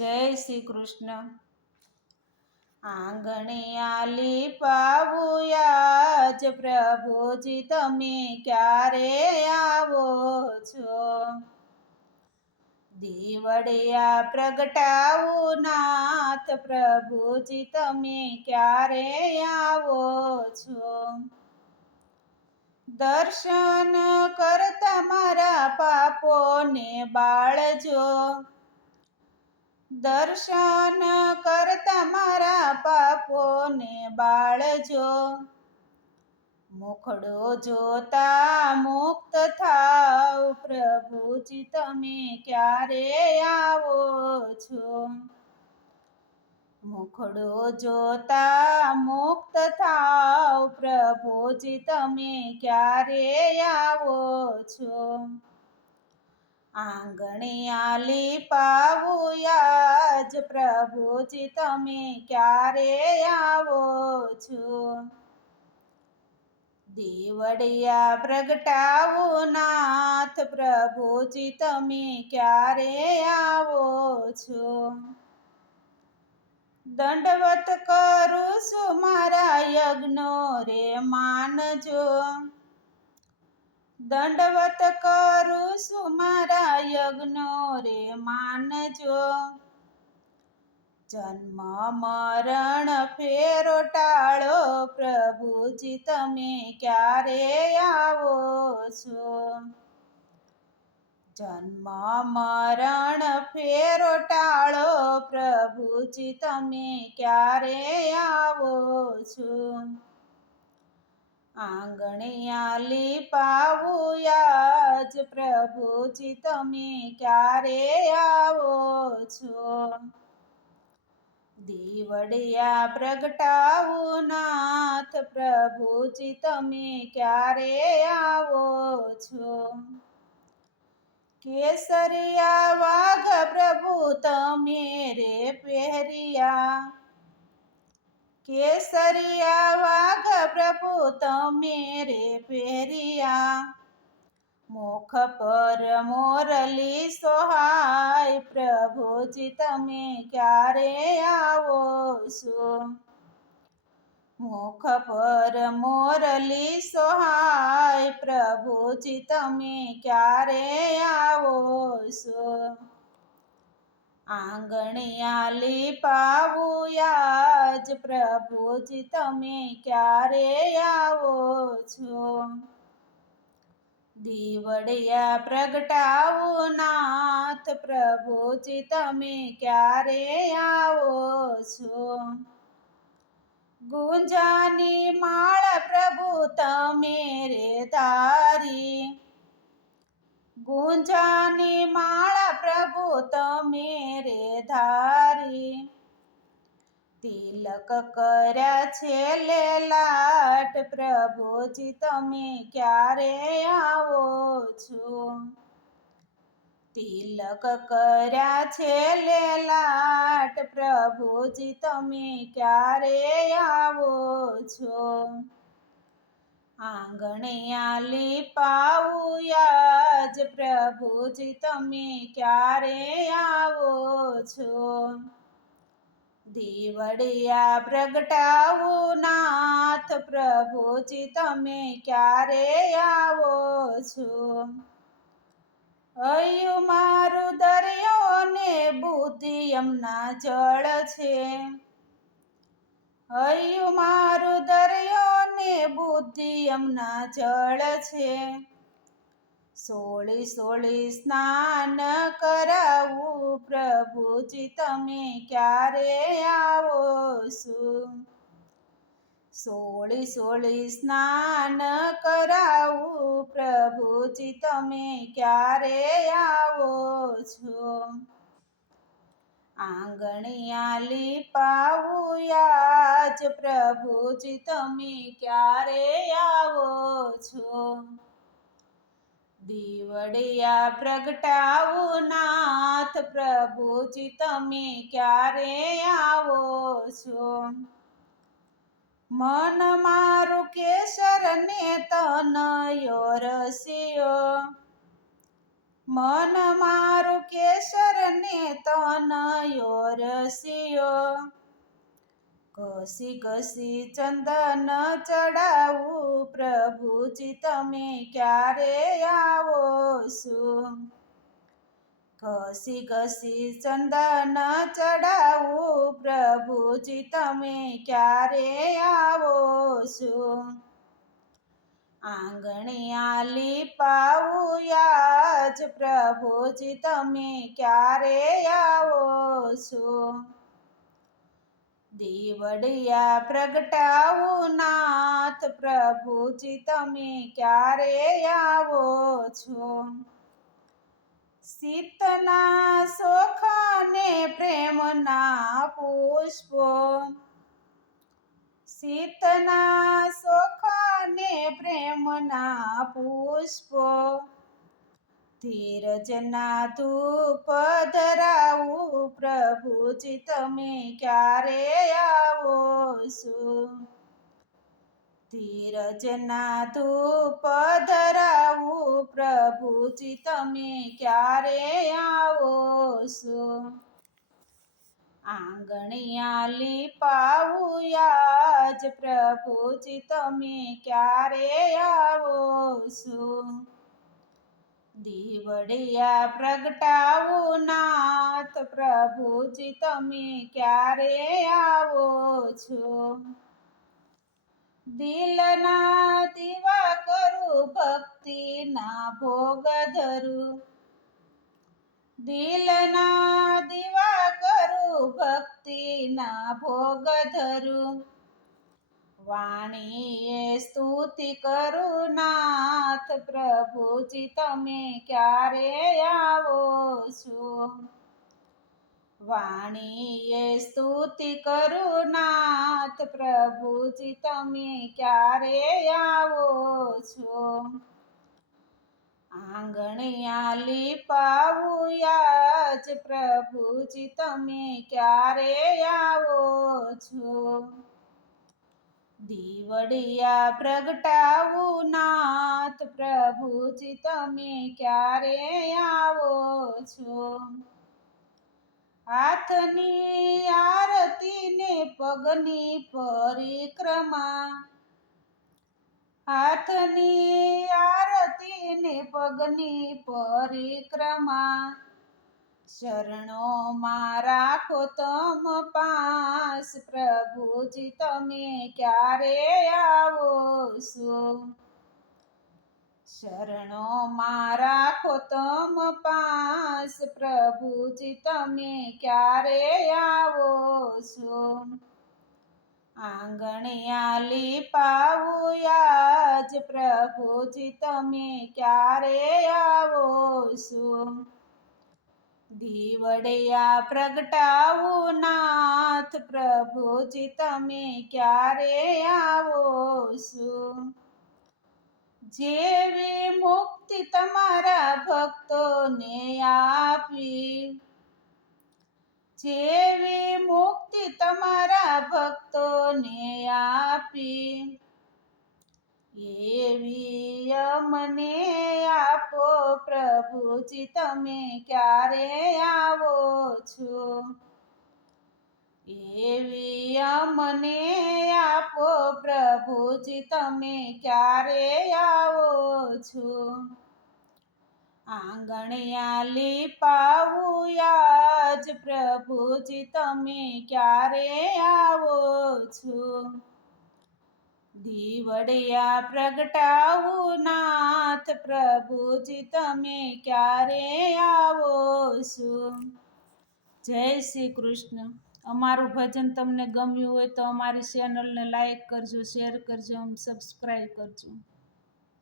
જય શ્રી કૃષ્ણ. આંગણે આલી પાવુયાજ પ્રભુજી તમે ક્યારે આવો છો? દીવડિયા પ્રગટાવું નાથ પ્રભુજી તમે ક્યારે આવો છો? દર્શન કરતા મારા પાપોને બાળજો, દર્શન કરતા મારા પાપોને બાળજો. મુખડો જોતા મુક્ત થાવ પ્રભુજી તમે ક્યારે આવો છો? મુખડો જોતા મુક્ત થાવ પ્રભુજી તમે ક્યારે આવો છો? આંગણે આલી પાવુયાજ પ્રભુજી તમે ક્યારે આવો છો? દીવડિયા પ્રગટાવું નાથ પ્રભુજી તમે ક્યારે આવો છો? દંડવત કરું છું મારા યજ્ઞો રે માનજો, દંડવત કરું છું મારા યજ્ઞો રે માનજો. જન્મ મરણ ફેરો ટાળો પ્રભુજી તમે ક્યારે આવો છો? જન્મ મરણ ફેરો ટાળો પ્રભુજી તમે ક્યારે આવો છો? આંગણે આલી પાવુયાજ પ્રભુજી તમે ક્યારે આવો છો? દીવડિયા પ્રગટાવું નાથ પ્રભુજી તમે ક્યારે આવો છો? કેસરિયા વાઘ પ્રભુ તમે રે પહેર્યા, કેસરિયા વાઘ પ્રભુ તમે રે પહેર્યા. મુખ પર મોરલી સોહાય પ્રભુજી તમે ક્યારે આવો છો? મુખ પર મોરલી સોહાય પ્રભુજી તમે ક્યારે આવો છો? આંગણે આલી પાવુયાજ પ્રભુજી તમે ક્યારે આવો છો? દીવડિયા પ્રગટાવું નાથ પ્રભુજી તમે ક્યારે આવો છો? ગુંજાની માળ પ્રભુ તમે રે ધારી, ગુંજાની માળ પ્રભુ તમે રે ધારી. તિલક કર્યા છેલે લાટ પ્રભુજી તમે ક્યારે આવો છો? તિલક કર્યા છેલે લાટ પ્રભુજી તમે ક્યારે આવો છો? આંગણે આલી પાવુયાજ પ્રભુજી તમે ક્યારે આવો છો? દીવડિયા પ્રગટાવું નાથ પ્રભુજી તમે ક્યારે આવો છો? હૈયું મારું દરિયો ને બુદ્ધિ યમુના જળ છે, હૈયું મારું દરિયો ને બુદ્ધિ યમુના જળ છે. સોળી સોળી સ્નાન કરાવું પ્રભુજી તમે ક્યારે આવો છો? સોળી સોળી સ્નાન કરાવું પ્રભુજી તમે ક્યારે આવો છો? આંગણે આલી પાવુયાજ પ્રભુજી તમે ક્યારે આવો છો? દીવડિયા પ્રગટાવું નાથ પ્રભુજી તમે ક્યારે આવો છો? મન મારું કેસર ને તનયો રસિયો, મન મારું કેસર ને તન નયો રસિયો, ઘસી ઘસી ચંદન ચડાવું પ્રભુજી તમે ક્યારે આવો છો. ઘસી ઘસી ચંદન ચડાવું પ્રભુજી તમે ક્યારે આવો છો. આંગણિયા લીપાવું યાજ પ્રભુજી તમે ક્યારે આવો છો. દીવડિયા પ્રગટાવું નાથ પ્રભુજી તમે ક્યારે આવો છો. સીતના સોખાને પ્રેમના પુષ્પો, સીતના સોખાને પ્રેમના પુષ્પો, ધીરજના ધૂપ ધરાવું પ્રભુજી તમે ક્યારે આવો છો. ધીરજના ધૂપ ધરાવું પ્રભુજી તમે ક્યારે આવો છો. આંગણિયા લીપાવું યાજ પ્રભુજી તમે ક્યારે આવો છો. દીવડિયા પ્રગટાવું નાથ પ્રભુજી તમે ક્યારે આવો છો. દિલના દીવા કરું ભક્તિના ભોગ ધરું, દિલના દીવા કરું ભક્તિના ભોગ ધરું, વાણીએ સ્તુતિ કરું નાથ પ્રભુજી તમે ક્યારે આવો છો. વાણીએ સ્તુતિ કરું નાથ પ્રભુજી તમે ક્યારે આવો છો. આંગણિયા લીપાવું યાજ પ્રભુજી તમે ક્યારે આવો છો. દીવડિયા પ્રગટાવું નાથ પ્રભુજી તમે ક્યારે આવો છો. હાથની આરતી ને પગની પરિક્રમા, હાથની આરતી ને પગની પરિક્રમા, ચરણોમાં રાખો તમ પાસ પ્રભુજી તમે ક્યારે આવો છો. ચરણોમાં રાખો તમ પાસ પ્રભુજી તમે ક્યારે આવો છો. આંગણિયા લીપાવું યાજ પ્રભુજી તમે ક્યારે આવો છો. દીવડિયા પ્રગટાવું નાથ પ્રભુજી તમે ક્યારે આવો છો. જેવી મુક્તિ તમારા ભક્તોને આપી, જેવી મુક્તિ તમારા ભક્તોને આપી, એવી અમને આપો પ્રભુજી તમે ક્યારે આવો છો. એવી અમને આપો પ્રભુજી તમે ક્યારે આવો છો. આંગણિયા લીપાવું યાજ પ્રભુજી તમે ક્યારે આવો છો. દીવડિયા પ્રગટાવું નાથ પ્રભુજી તમે ક્યારે આવો છો. જય શ્રી કૃષ્ણ. અમારું ભજન તમને ગમ્યું હોય તો અમારી ચેનલને લાઈક કરજો, શેર કરજો, સબસ્ક્રાઈબ કરજો.